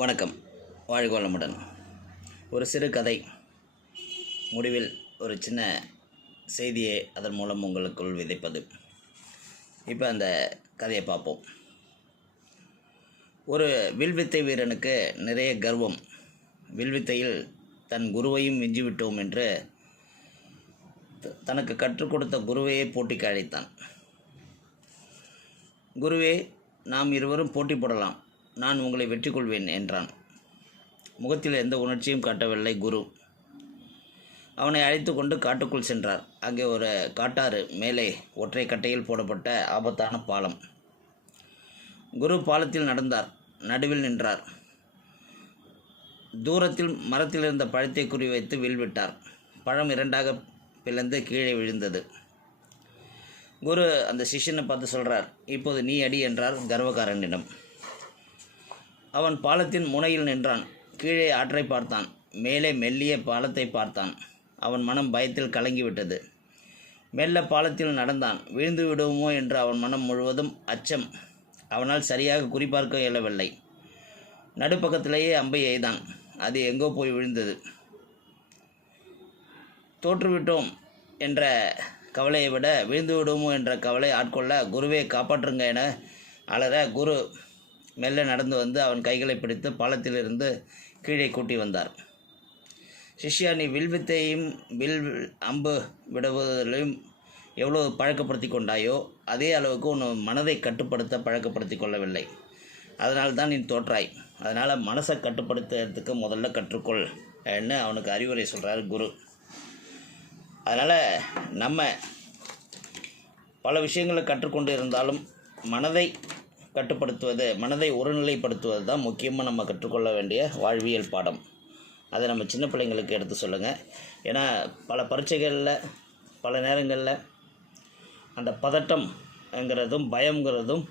வணக்கம். வாழ்க வளமுடன். ஒரு சிறு கதை, முடிவில் ஒரு சின்ன செய்தியை அதன் மூலம் உங்களுக்குள் விதைப்பது. இப்போ அந்த கதையை பார்ப்போம். ஒரு வில்வித்தை வீரனுக்கு நிறைய கர்வம். வில்வித்தையில் தன் குருவையும் மிஞ்சிவிட்டோம் என்று தனக்கு கற்றுக் கொடுத்த குருவையே போட்டிக்கு அழைத்தான். குருவே, நாம் இருவரும் போட்டி போடலாம், நான் உங்களை வெற்றி கொள்வேன் என்றான். முகத்தில் எந்த உணர்ச்சியும் காட்டவில்லை குரு. அவனை அழைத்து கொண்டு காட்டுக்குள் சென்றார். அங்கே ஒரு காட்டாறு, மேலே ஒற்றை கட்டையில் போடப்பட்ட ஆபத்தான பாலம். குரு பாலத்தில் நடந்தார். நடுவில் நின்றார். தூரத்தில் மரத்தில் இருந்த பழத்தை குறிவைத்து வில் விட்டார். பழம் இரண்டாக பிளந்து கீழே விழுந்தது. குரு அந்த சிஷ்யனை பார்த்து சொல்கிறார், இப்போது நீ அடி என்றார் கர்வக்காரனிடம். அவன் பாலத்தின் முனையில் நின்றான். கீழே ஆற்றை பார்த்தான். மேலே மெல்லிய பாலத்தை பார்த்தான். அவன் மனம் பயத்தில் கலங்கிவிட்டது. மெல்ல பாலத்தில் நடந்தான். விழுந்து விடுவோமோ என்று அவன் மனம் முழுவதும் அச்சம். அவனால் சரியாக குறிப்பார்க்க இயலவில்லை. நடுப்பக்கத்திலேயே அம்பை எய்தான். அது எங்கோ போய் விழுந்தது. தோற்றுவிட்டோம் என்ற கவலையை விட விழுந்து விடுவோமோ என்ற கவலை ஆட்கொள்ள, குருவே காப்பாற்றுங்க என அலற, குரு மெல்ல நடந்து வந்து அவன் கைகளை பிடித்து பாலத்திலிருந்து கீழே கூட்டி வந்தார். சிஷ்யா, நீ வில்வித்தையும் அம்பு விடுவதிலையும் எவ்வளோ பழக்கப்படுத்தி கொண்டாயோ அதே அளவுக்கு உன் மனதை கட்டுப்படுத்த பழக்கப்படுத்தி கொள்ளவில்லை. அதனால்தான் நீ தோற்றாய். அதனால் மனசை கட்டுப்படுத்துறதுக்கு முதல்ல கற்றுக்கொள் என்று அவனுக்கு அறிவுரை சொல்கிறார் குரு. அதனால் நம்ம பல விஷயங்களை கற்றுக்கொண்டு இருந்தாலும் மனதை கட்டுப்படுத்துவது, மனதை ஒருநிலைப்படுத்துவது தான் முக்கியமாக நம்ம கற்றுக்கொள்ள வேண்டிய வாழ்வியல் பாடம். அதை நம்ம சின்ன பிள்ளைங்களுக்கு எடுத்து சொல்லுங்கள். ஏன்னா பல பரீட்சைகளில் பல நேரங்களில் அந்த பதட்டம்ங்கிறதும் பயங்கிறதும்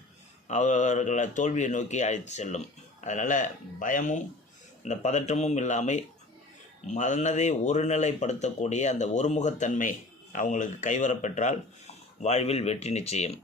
அவர்களை தோல்வியை நோக்கி அழைத்து செல்லும். அதனால் பயமும் இந்த பதட்டமும் இல்லாமல் மனதை ஒருநிலைப்படுத்தக்கூடிய அந்த ஒருமுகத்தன்மை அவங்களுக்கு கைவரப்பெற்றால் வாழ்வில் வெற்றி நிச்சயம்.